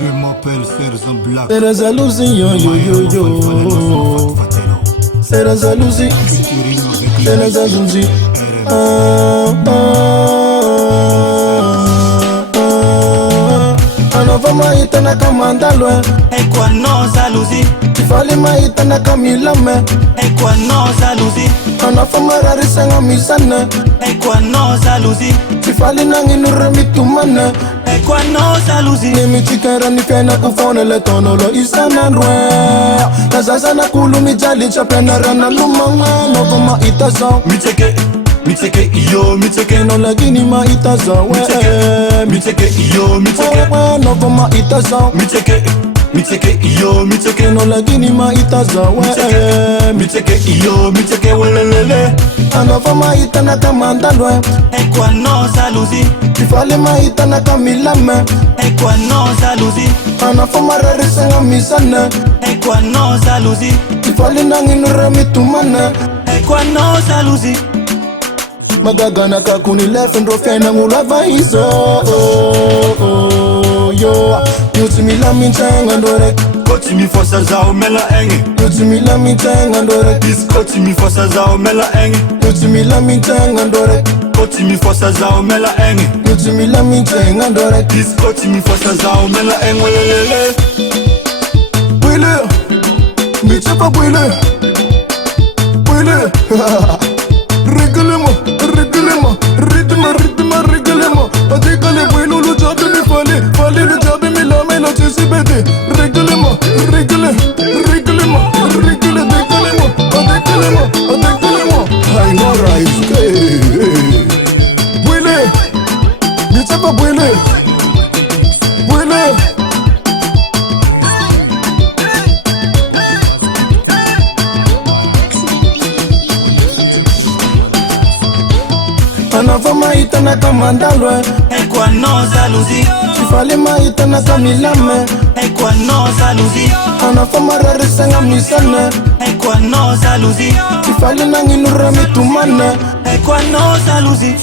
Je m'appelle Sergent Black. C'est la jalousie, yo yo yo yo. C'est la jalousie. C'est la jalousie. Anova maita na kamandalwe. Et quoi non jalousie? Ifali maita na kamilame. Et quoi non jalousie? Anafa marari sanga misane. Et quoi non jalousie? Ifali nangi nuremi tumane. Et quoi non jalousie? Nimi chikera ni fena kufone le tono lo isana nwe. Kazaza na kulu mi jali chapena rana lumanga. Nova maita sa. Miteke iyo miteke no lagini maita sa we. Miteke iyo miteke Nova maita sa. Miteke iyo miteke no lagini maita sa we. Miteke iyo miteke welelele. Anova maita na kamandalwe. Et quoi non jalousie? Ifali maita na kamilame. Et quoi non jalousie? Anafa marari sanga misane. Et quoi non jalousie? Ifali nangi nuremi tumane. Et quoi non jalousie? Magagana kakuni lefen rofena ngulava iso. Yo Yuti mila mintenga ndore. Koti mi fosa zao mela enge. Yuti mila mintenga ndore. Dis koti mi fosa zao mela enge. Yuti mila mintenga ndore. Koti mi fosa zao mela enge. Yuti mila mintenga ndore. Dis koti mi fosa zao mela enge welelele. Bwile Michepa bwile Bwile Régale-moi, régale-moi, rythme, régale-moi. Adécale, bwile le job mi fallait le job mi la main la tesi bébé. Régale-moi, régale-moi, décale-moi, adécale-moi. I know right, hey. Bwile Michepa bwile Bwile Anava maita na kamandalwe. Et quoi non jalousie? Ifali maita na kamilame. Et quoi non jalousie? Anafa marari sanga misane. Et quoi non jalousie? Ifali nangi nuremi tumane. Et quoi non jalousie?